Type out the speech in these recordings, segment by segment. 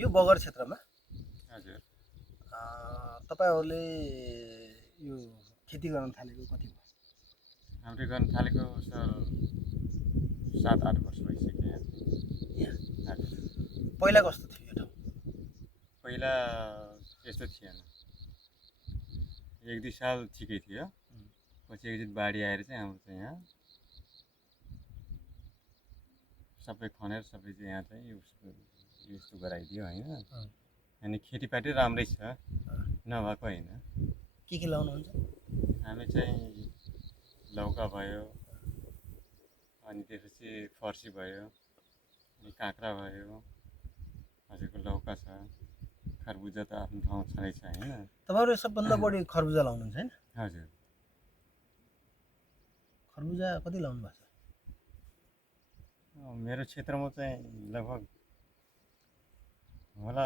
यो बगर क्षेत्रमा हजुर तपाईहरुले यो खेती गर्न थालेको कति भयो? हामीले गर्न थालेको सर 7-8 वर्ष भइसक्यो यहाँ हजुर पहिला कस्तो थियो यो ठाउँ? पहिला यस्तो थिएन 1-2 साल ठिकै थियो पछि एकदिन बाढी आएर चाहिँ हाम्रो चाहिँ यहाँ सबै खनेर सबै चाहिँ यहाँ चाहिँ यस्तो गराइदियो हैन अनि खेतीपाती राम्रै छ नभएको हैन के लाउनुहुन्छ? हामी चाहिँ लौका भयो अनि त्यसपछि फर्सी भयो अनि काँक्रा भयो हजुरको लौका छ खरबुजा त आफ्नो ठाउँ छँदै छ हैन तपाईहरु सबभन्दा बढी खरबुजा लाउनुहुन्छ हैन? हजुर खरबुजा कति लाउनु भएको छ? मेरो क्षेत्रमा चाहिँ लगभग होला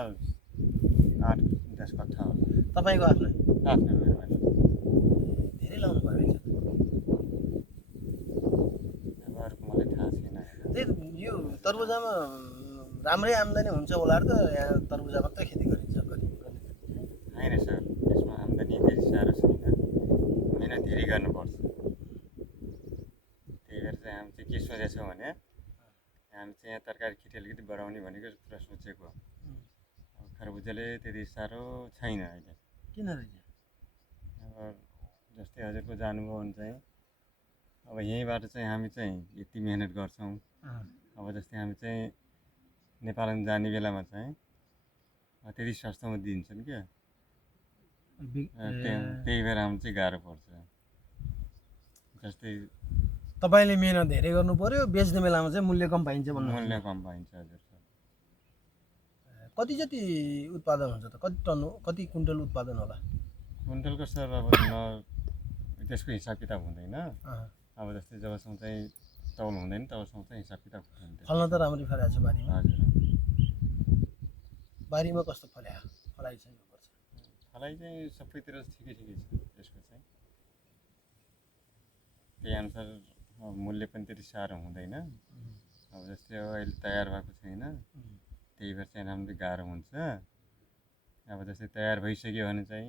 8-10 कट्ठा होला तपाईको आफ्नो आफ्नो मेरो धेरै लाउनु भयो रहेछ। अब अरूको मलाई थाहा छैन त्यही यो तरबुजामा राम्रै आम्दानी हुन्छ होला र त यहाँ तरबुजा मात्रै खेती गरिन्छ कति होइन सर यसमा आम्दानी धेरै साह्रो छैन मेहनत धेरै गर्नुपर्छ त्यही भएर चाहिँ हामी चाहिँ के सोचेछौँ भने हामी चाहिँ यहाँ तरकारी खेती अलिकति बढाउने भनेको पुरा सोचेको अब खरबुजाले त्यति साह्रो छैन अहिले किन रहेछ? अब जस्तै हजुरको जानुभयो भने चाहिँ अब यहीँबाट चाहिँ हामी चाहिँ यति मेहनत गर्छौँ अब जस्तै हामी चाहिँ नेपालमा जाने बेलामा चाहिँ त्यति सस्तोमा दिन्छन् क्या त्यही भएर हामी चाहिँ गाह्रो पर्छ जस्तै तपाईले मेहनत धेरै गर्नु पर्यो बेच्ने बेलामा चाहिँ मूल्य कम पाइन्छ भन्नु मूल्य कम पाइन्छ हजुर कति जति उत्पादन हुन्छ त? कति टन कति कुइन्टल उत्पादन होला? कुइन्टलको सर अब त्यसको हिसाब किताब हुँदैन अब जस्तै जबसम्म चाहिँ तौल हुँदैन तबसम्म चाहिँ हिसाब किताब हुँदैन फल्न त राम्रै फलेको छ बारीमा। हजुर बारीमा कस्तो फलाइ छ यो वर्ष? फलाइ चाहिँ सबैतिर ठिकै छ यसको चाहिँ त्यही अनुसार मूल्य पनि त्यति साह्रो हुँदैन अब जस्तै अब अहिले तयार भएको छैन त्यही भएर चाहिँ राम्रो गाह्रो हुन्छ अब जस्तै तयार भइसक्यो भने चाहिँ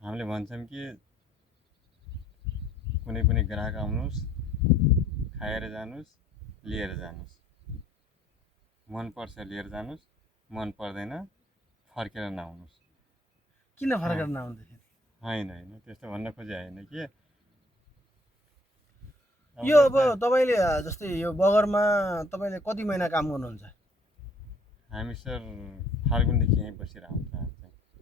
हामीले भन्छौँ कि कुनै पनि ग्राहक आउनुहोस् खाएर जानुहोस् लिएर जानुहोस् मन पर्छ लिएर जानुहोस् मन पर्दैन फर्केर नआउनुहोस्। किन फर्केर नआउँदाखेरि? होइन त्यस्तो भन्न खोजे होइन कि यो अब तपाईले जस्तै यो बगरमा तपाईले कति महिना काम गर्नुहुन्छ? हामी सर फाल्गुनदेखि यहीँ बसेर आउँछ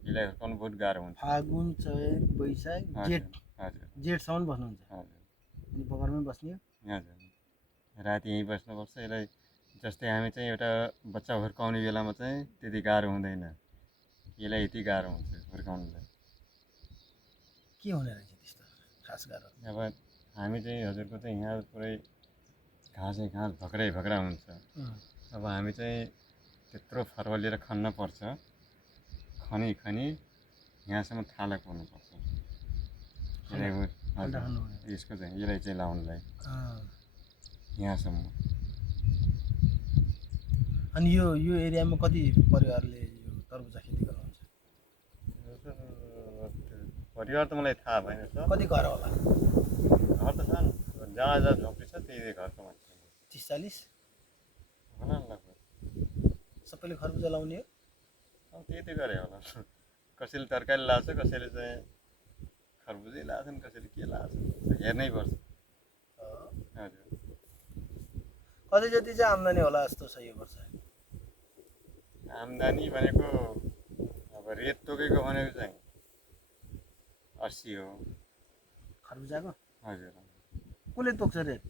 यसलाई हुर्काउनु बहुत गाह्रो हुन्छ। फागुन चैत वैशाख जेठ हजुर जेठसम्म बस्नुहुन्छ? हजुर अनि बगरमै बस्ने? हजुर राति यहीँ बस्नुपर्छ यसलाई जस्तै हामी चाहिँ एउटा बच्चा हुर्काउने बेलामा चाहिँ त्यति गाह्रो हुँदैन यसलाई यति गाह्रो हुन्छ हुर्काउनुलाई। के हुने रहेछ त्यस्तो खास गाह्रो? अब हामी चाहिँ हजुरको चाहिँ यहाँ पुरै घाँसै घाँस भक्रा हुन्छ अब हामी चाहिँ त्यत्रो फरुवा लिएर खन्न पर्छ खनी यहाँसम्म थाला पर्नुपर्छ यसको चाहिँ यसलाई चाहिँ लाउनुलाई यहाँसम्म। अनि यो एरियामा कति परिवारले यो तरबुजा खेती गर्नुहुन्छ? परिवार त मलाई थाहा भएन सर। कति घर होला? घर त छन् जहाँ झोपडी छ त्यही घरको मान्छे 30-40 होला नि लगभग। सबैले खरबुजा लाउने हो? अब त्यही गरे होला कसैले तरकारी लाछ कसैले चाहिँ खरबुजै लाछन् कसैले के लाछन् हेर्नै पर्छ। हजुर कति जति चाहिँ आम्दानी होला जस्तो छ यो वर्ष? आम्दानी भनेको अब रेट तोकेको भनेको चाहिँ 80 हो खरबुजाको। हजुर कसले तोक्छ रेट?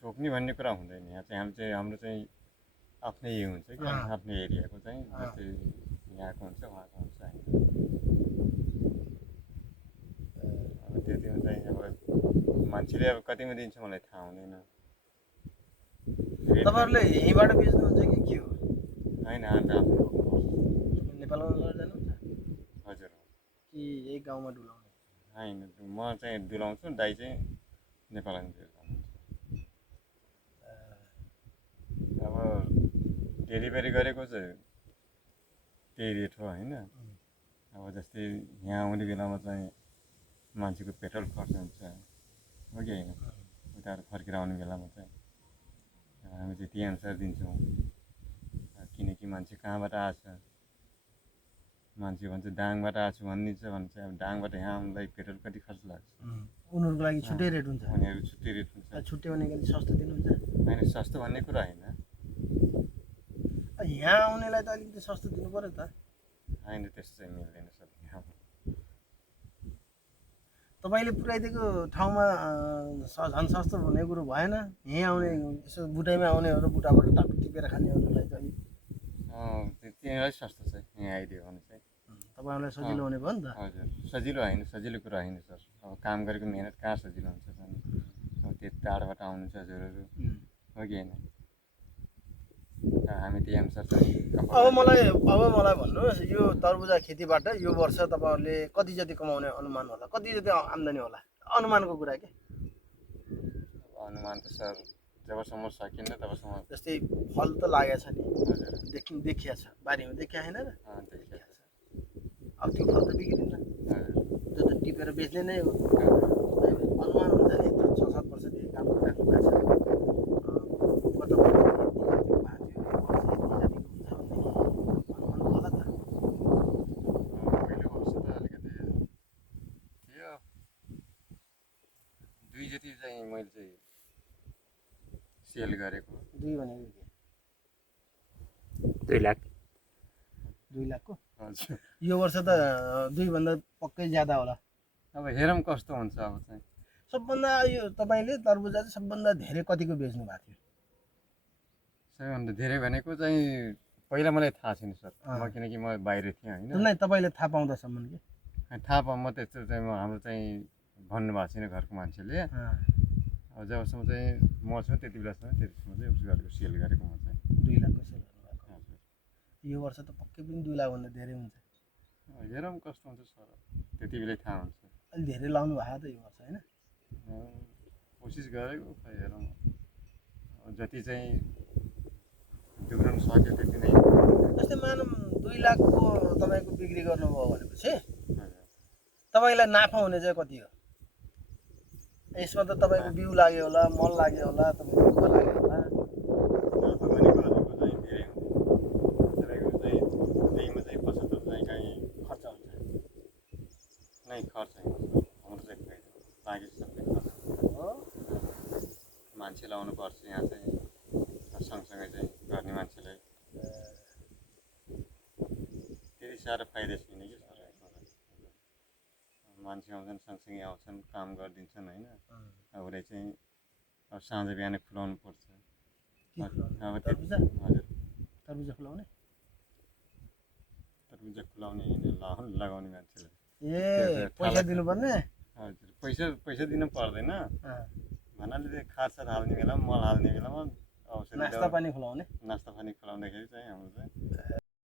तोक्ने भन्ने कुरा हुँदैन यहाँ चाहिँ हाम्रो चाहिँ आफ्नै हुन्छ कि आफ्नै एरियाको चाहिँ जस्तै यहाँको हुन्छ उहाँको हुन्छ होइन अब त्यतिमा चाहिँ अब मान्छेले अब कतिमा दिन्छ मलाई थाहा हुँदैन। तपाईहरुले यहीँबाट बेच्नुहुन्छ कि के हो? होइन हामी आफ्नो नेपालमा लगेर जानुहुन्छ? हजुर कि यही गाउँमा डुलाउने? होइन म चाहिँ डुलाउँछु दाइ चाहिँ नेपालमा जानुहुन्छ। अब डेलिभरी गरेको चाहिँ त्यही रेट हो होइन। अब जस्तै यहाँ आउने बेलामा चाहिँ मान्छेको पेट्रोल खर्च हुन्छ हो कि होइन, उताबाट फर्केर आउने बेलामा चाहिँ हामी चाहिँ त्यही अनुसार दिन्छौँ। किनकि मान्छे कहाँबाट आएछ, मान्छे भन्छ डाङबाट आएको छु भनिदिन्छ भने चाहिँ अब डाङबाट यहाँ आउनुलाई पेट्रोल कति खर्च लाग्छ, उनीहरूको लागि छुट्टै रेट हुन्छ। उनीहरू छुट्टै रेट हुन्छ। छुट्टै भनेको सस्तो दिनुहुन्छ। होइन सस्तो भन्ने कुरा होइन, यहाँ आउनेलाई त अलिकति सस्तो दिनु पर्यो नि त। होइन त्यस्तो चाहिँ मिल्दैन सर। तपाईँले पुऱ्याइदिएको ठाउँमा झन् सस्तो हुने कुरो भएन। यहीँ आउने यसो बुटाइमा आउनेहरू बुटाबाट टक्क टिपेर खानेहरूलाई चाहिँ तिनीहरूलाई सस्तो छ यहाँ आइदियो भने चाहिँ तपाईँहरूलाई सजिलो हुने भयो नि त। हजुर सजिलो होइन, सजिलो कुरा होइन सर। अब काम गरेको मेहनत कहाँ सजिलो हुन्छ त नि। अब त्यति टाढोबाट आउनुहुन्छ हजुरहरू हो कि होइन। हामी त्यही अनुसार चाहिँ अब मलाई भन्नुहोस्, यो तरबुजा खेतीबाट यो वर्ष तपाईँहरूले कति जति कमाउने अनुमान होला, कति जति आम्दानी होला, अनुमानको कुरा के? अनुमान त सर जबसम्म सकिन्न तबसम्म। जस्तै फल त लागेको छ नि, हजुर देखिया छ, बारीमा देखिया छैन र? देखिया छ। अब त्यो फल त बिग्रिन्न, हजुर त्यो त टिपेर बेच्ने नै हो। अनुमान हुन्छ नि, यत्रो 6-7 वर्षदेखि काम गरिराख्नु भएको छ। गत वर्ष यति जतिको भएको थियो, यो वर्ष यति जतिको हुन्छ भनेदेखि अनुमान होला त। पहिलो वर्ष त अलिकति थियो, 2 जति चाहिँ मैले चाहिँ सेल गरेको। 2 भनेको के? 2 लाख 2 लाखको? हजुर। यो वर्ष त 2 भन्दा पक्कै ज्यादा होला। अब हेरौँ कस्तो हुन्छ। अब चाहिँ सबभन्दा यो तपाईँले तरबुजा चाहिँ सबभन्दा धेरै कतिको बेच्नु भएको थियो? सबैभन्दा धेरै भनेको चाहिँ पहिला मलाई थाहा छैन सर, म किनकि म बाहिर थिएँ होइन। नै तपाईँले थाहा पाउँदासम्म के? थाहा पाऊँ म त्यस्तो चाहिँ हाम्रो चाहिँ भन्नुभएको छैन घरको मान्छेले। अब जबसम्म चाहिँ म छु त्यति बेलासम्म त्यतिसम्म चाहिँ उस गरेको सेल गरेको म चाहिँ 2 लाखको सेल गर्नुभएको। हजुर। यो वर्ष त पक्कै पनि 2 लाखभन्दा धेरै हुन्छ। हेरौँ कस्तो हुन्छ सर, त्यति बेलै थाहा हुन्छ। अलिक धेरै लाउनु भएको त यो वर्ष होइन? कोसिस गरेको खै हेरौँ, जति चाहिँ बिग्रन सक्यो त्यति नै। जस्तै मानौँ 2 लाखको तपाईँको बिक्री गर्नुभयो भनेपछि हजुर। तपाईँलाई नाफा हुने चाहिँ कति हो? यसमा त तपाईँको बिउ लाग्यो होला, मल लाग्यो होला, तपाईँको दुःख लाग्यो होला। नाफा भनेको हजुरको चाहिँ धेरै हुन्छ। तपाईँको चाहिँ त्यहीमा चाहिँ 75 चाहिँ कहीँ खर्च हुन्छ नै, खर्च होइन हाम्रो चाहिँ बाँकी सबै खर्च हो। मान्छे लाउनु पर्छ यहाँ चाहिँ, सँगसँगै चाहिँ गर्ने मान्छेलाई त्यति साह्रो फाइदा छैन कि सर। मान्छे आउँछन् सँगसँगै आउँछन् काम गरिदिन्छन् होइन। अब उसलाई चाहिँ अब साँझ बिहानै खुलाउनु पर्छ। अब तरबुजा? हजुर तरबुजा खुलाउने? तरबुजा खुलाउने होइन, लगाउने मान्छेलाई। ए पैसा दिनुपर्ने? हजुर पैसा दिनु पर्दैन भन्नाले त्यो खादसाद हाल्ने बेलामा, मल हाल्ने बेलामा, औषधी नास्ता पानी खुलाउने? नास्ता पानी खुलाउँदाखेरि चाहिँ हाम्रो चाहिँ